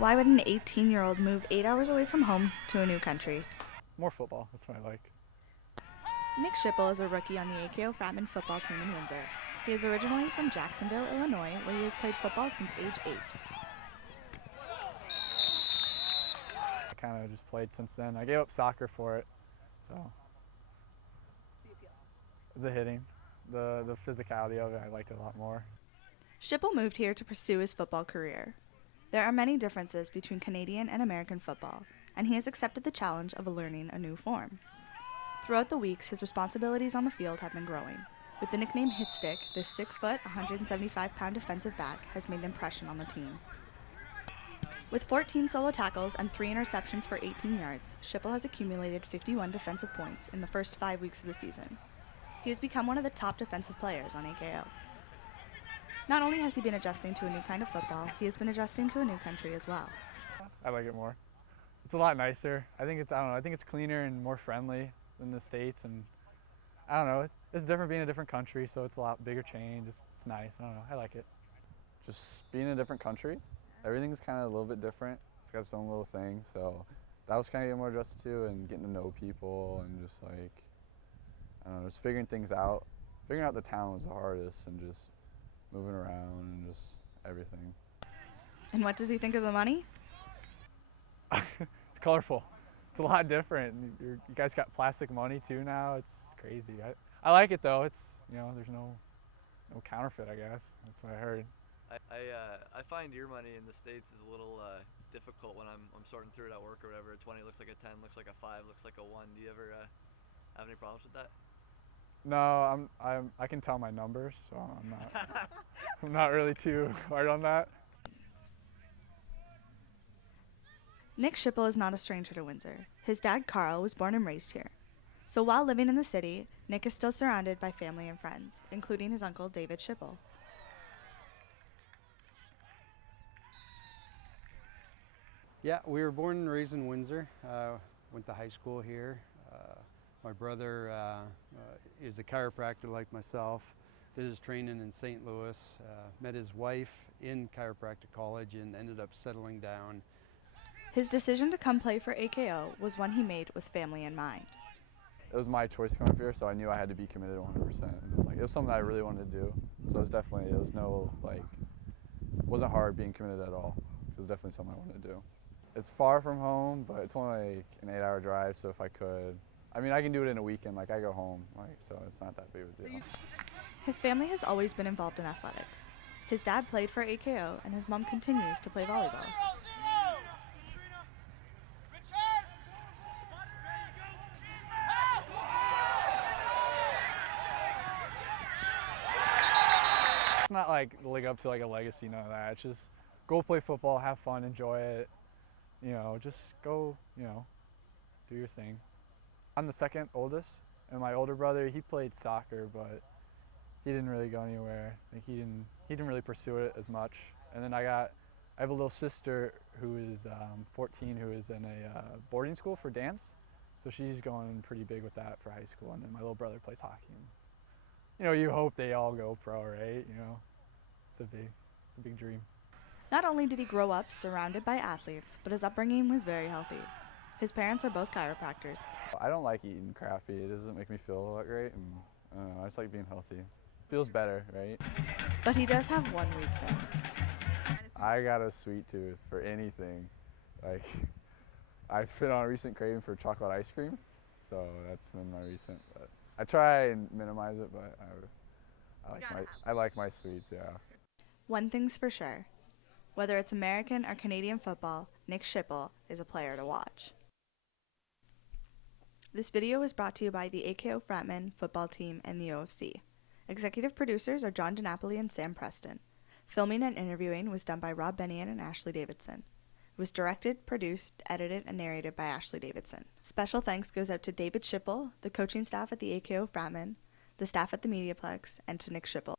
Why would an 18-year-old move 8 hours away from home to a new country? More football, that's what I like. Nick Schippel is a rookie on the AKO Fratmen football team in Windsor. He is originally from Jacksonville, Illinois, where he has played football since age 8. I kind of just played since then. I gave up soccer for it, so. The hitting, the physicality of it, I liked it a lot more. Schippel moved here to pursue his football career. There are many differences between Canadian and American football, and he has accepted the challenge of learning a new form. Throughout the weeks, his responsibilities on the field have been growing. With the nickname Hit Stick, this 6-foot, 175-pound defensive back has made an impression on the team. With 14 solo tackles and 3 interceptions for 18 yards, Schippel has accumulated 51 defensive points in the first 5 weeks of the season. He has become one of the top defensive players on AKO. Not only has he been adjusting to a new kind of football, he has been adjusting to a new country as well. I like it more. It's a lot nicer. I think it's cleaner and more friendly than the States, and I don't know, it's different being a different country, so it's a lot bigger change. It's nice. I don't know, I like it. Just being in a different country, everything's kind of a little bit different. It's got its own little thing, so that was kind of getting more adjusted to, and getting to know people, and just like, I don't know, just figuring things out. Figuring out the town was the hardest, and just moving around and just everything. And what does he think of the money? It's colorful. It's a lot different. You guys got plastic money too now. It's crazy. I like it though. It's, you know, there's no counterfeit, I guess. That's what I heard. I find your money in the States is a little difficult when I'm sorting through it at work or whatever. A 20 looks like a 10, looks like a 5, looks like a 1. Do you ever have any problems with that? No, I can tell my numbers, so I'm not really too hard on that. Nick Schippel is not a stranger to Windsor. His dad, Carl, was born and raised here. So while living in the city, Nick is still surrounded by family and friends, including his uncle, David Schippel. Yeah, we were born and raised in Windsor. Went to high school here. My brother is a chiropractor like myself. Did his training in St. Louis. Met his wife in chiropractic college and ended up settling down. His decision to come play for AKO was one he made with family in mind. It was my choice to come up here, so I knew I had to be committed 100%. It was something I really wanted to do. So it wasn't hard being committed at all. It was definitely something I wanted to do. It's far from home, but it's only like an 8-hour drive, so if I could, I mean, I can do it in a weekend, like I go home, so it's not that big of a deal. His family has always been involved in athletics. His dad played for AKO, and his mom continues to play volleyball. It's not like leg up to like a legacy, none of that. It's just go play football, have fun, enjoy it. You know, just go, you know, do your thing. I'm the second oldest, and my older brother, he played soccer, but he didn't really go anywhere. Like he didn't really pursue it as much. And then I have a little sister who is 14, who is in a boarding school for dance. So she's going pretty big with that for high school. And then my little brother plays hockey. And, you know, you hope they all go pro, right? You know, it's a big dream. Not only did he grow up surrounded by athletes, but his upbringing was very healthy. His parents are both chiropractors. I don't like eating crappy. It doesn't make me feel that great, and I don't know, I just like being healthy. Feels better, right? But he does have one weakness. I got a sweet tooth for anything. Like, I've been on a recent craving for chocolate ice cream, so that's been my recent. But I try and minimize it, but I like my sweets, yeah. One thing's for sure. Whether it's American or Canadian football, Nick Schippel is a player to watch. This video was brought to you by the AKO Fratmen football team and the OFC. Executive producers are John DiNapoli and Sam Preston. Filming and interviewing was done by Rob Benian and Ashley Davidson. It was directed, produced, edited, and narrated by Ashley Davidson. Special thanks goes out to David Schippel, the coaching staff at the AKO Fratmen, the staff at the Mediaplex, and to Nick Schippel.